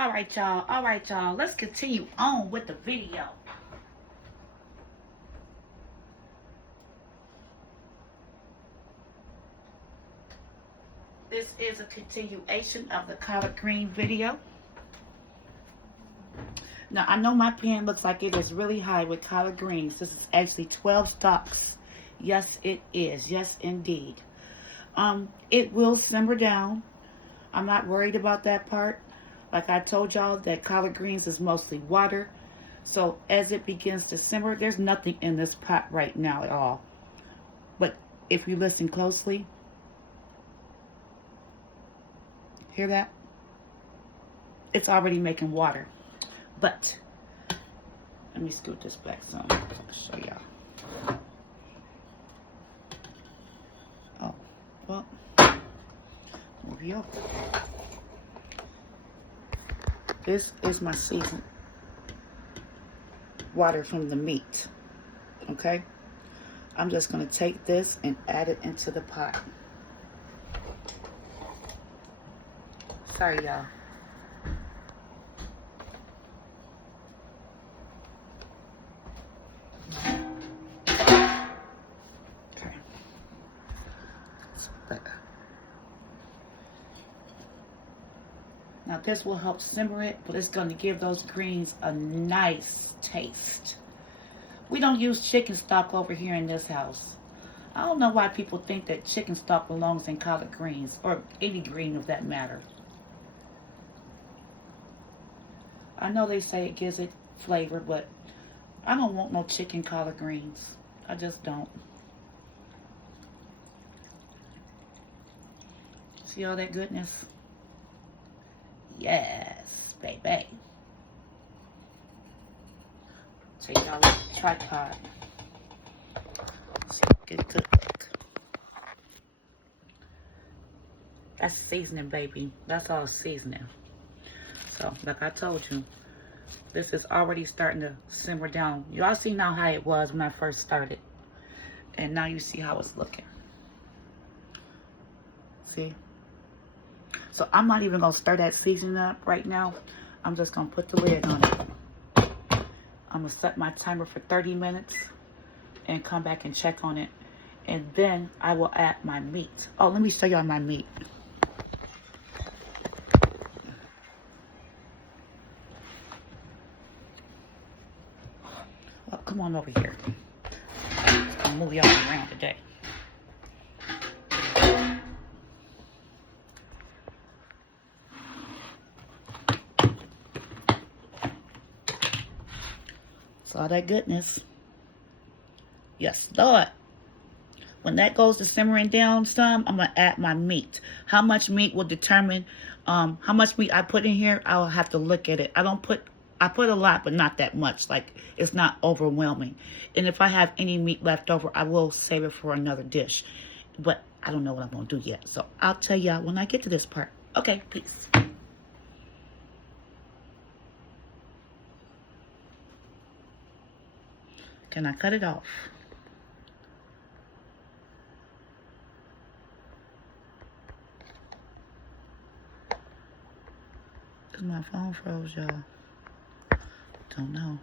Alright, y'all. Alright, y'all. Let's continue on with the video. This is a continuation of the collard green video. Now, I know my pan looks like it is really high with collard greens. This is actually 12 stalks. Yes, it is. Yes, indeed. It will simmer down. I'm not worried about that part. Like I told y'all, that collard greens is mostly water. So as it begins to simmer, there's nothing in this pot right now at all. But if you listen closely, hear that? It's already making water. But let me scoot this back some so I'll show y'all. Oh, well, move you over. This is my seasoned water from the meat. Okay? I'm just going to take this and add it into the pot. Sorry, y'all. Okay. Now this will help simmer it, but it's going to give those greens a nice taste. We don't use chicken stock over here in this house. I don't know why people think that chicken stock belongs in collard greens, or any green of that matter. I know they say it gives it flavor, but I don't want no chicken collard greens. I just don't. See all that goodness? Yes, baby. Take y'all off the tripod. See, get a good look. That's seasoning, baby. That's all seasoning. So, like I told you, this is already starting to simmer down. Y'all see now how it was when I first started. And now you see how it's looking. See? So I'm not even going to stir that seasoning up right now. I'm just going to put the lid on it. I'm going to set my timer for 30 minutes and come back and check on it. And then I will add my meat. Oh, let me show y'all my meat. Oh, come on over here. I'm just going to move y'all around today. So all that goodness. Yes, Lord. When that goes to simmering down some, I'm going to add my meat. How much meat will determine how much meat I put in here. I'll have to look at it. I put a lot, but not that much. Like, it's not overwhelming. And if I have any meat left over, I will save it for another dish. But I don't know what I'm going to do yet. So I'll tell y'all when I get to this part. Okay, peace. Can I cut it off? Cause my phone froze, y'all. Don't know.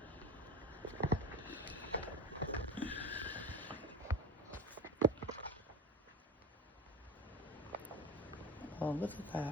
Oh, look at that.